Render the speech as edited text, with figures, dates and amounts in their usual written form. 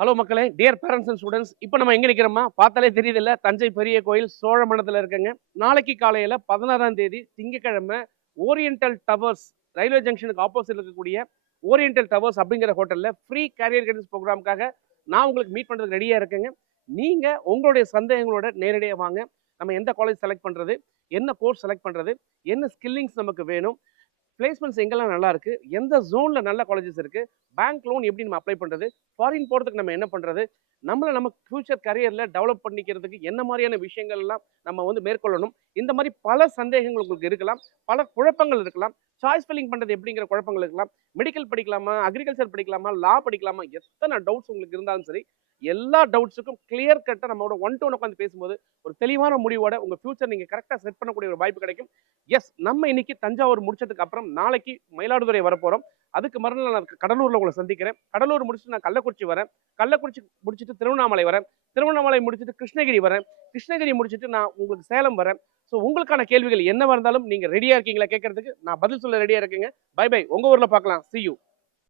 Hello மக்களே, dear parents and students. இப்போ நம்ம எங்க நிக்கிறோமா? பார்த்தாலே தெரியுதுல்ல, தஞ்சை பெரிய கோயில் சோழமண்டலத்துல இருக்குங்க. நாளைக்கு காலையில 16ஆம் தேதி திங்கட்கிழமை ஓரியண்டல் டவர்ஸ் ரயில்வே ஜங்ஷனுக்கு ஆப்போசிட் இருக்கக்கூடிய ஓரியண்டல் டவர்ஸ் அப்படிங்கிற ஹோட்டல்ல ஃப்ரீ கேரியர் கைடன்ஸ் ப்ரோக்ராமுக்காக நான் உங்களுக்கு மீட் பண்றதுக்கு ரெடியா இருக்கேங்க. நீங்க உங்களுடைய சந்தேகங்களோட நேரடியா வாங்க. நம்ம எந்த காலேஜ் செலக்ட் பண்றது, என்ன கோர்ஸ் செலக்ட் பண்றது, என்ன ஸ்கில்லிங்ஸ் நமக்கு வேணும், பிளேஸ்மெண்ட்ஸ் எங்கெல்லாம் நல்லா இருக்கு, எந்த ஜோன்ல நல்ல காலேஜஸ் இருக்கு, பேங்க் லோன் எப்படி நம்ம அப்ளை பண்றது, ஃபாரின் போறதுக்கு நம்ம என்ன பண்றது, நம்ம ஃபியூச்சர் கரியர்ல டெவலப் பண்ணிக்கிறதுக்கு என்ன மாதிரியான விஷயங்கள் எல்லாம் நம்ம மேற்கொள்ளணும். இந்த மாதிரி பல சந்தேகங்கள் உங்களுக்கு இருக்கலாம், பல குழப்பங்கள் இருக்கலாம். சாய்ஸ் ஃபில்லிங் பண்றது எப்படிங்கிற குழப்பங்கள் இருக்கலாம். மெடிக்கல் படிக்கலாமா, அக்ரிகல்ச்சர் படிக்கலாமா, லா படிக்கலாமா, எத்தனை டவுட்ஸ் உங்களுக்கு இருந்தாலும் சரி, எல்லா டவுட்ஸுக்கும் கிளியர் கட்டா நம்மளோட ஒன் டு ஒன் உட்காந்து பேசும்போது ஒரு தெளிவான முடிவோட உங்க ஃபியூச்சர் நீங்க கரெக்டா செட் பண்ணக்கூடிய ஒரு வாய்ப்பு கிடைக்கும். எஸ், நம்ம இன்னைக்கு தஞ்சாவூர் முடிச்சதுக்கு அப்புறம் நாளைக்கு மயிலாடுதுறை வரப்போறோம். அதுக்கு மறுநாள் நான் கடலூர்ல உங்களை சந்திக்கிறேன். கடலூர் முடிச்சுட்டு நான் கள்ளக்குறிச்சி வரேன். கள்ளக்குறிச்சி முடிச்சுட்டு திருவண்ணாமலை வரேன். திருவண்ணாமலை முடிச்சுட்டு கிருஷ்ணகிரி வரேன். கிருஷ்ணகிரி முடிச்சுட்டு நான் உங்களுக்கு சேலம் வரேன். ஸோ உங்களுக்கான கேள்விகள் என்னவா இருந்தாலும் நீங்க ரெடியா இருக்கீங்களா கேட்கறதுக்கு? நான் பதில் சொல்ல ரெடியா இருக்கேங்க. Bye bye. உங்க ஊர்ல பார்க்கலாம். See you.